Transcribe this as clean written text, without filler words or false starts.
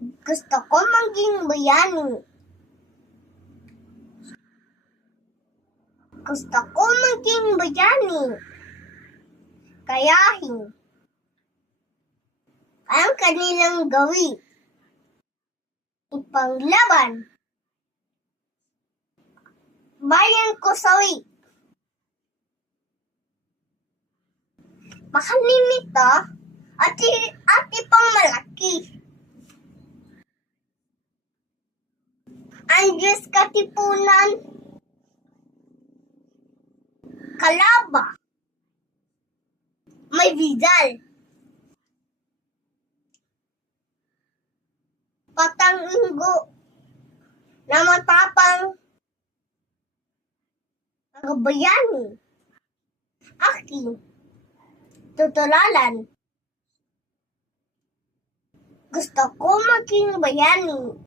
Gusto ko maging bayani. Gusto ko maging bayani. Kayahin ang kanilang gawin. Ipanglaban bayan ko sawi. Makalimita at ipang malaki. Ang Diyos katipunan, kalaba, may bidal. Patang inggo na matapang ang bayani. Aking tutulalan. Gusto ko maging bayani.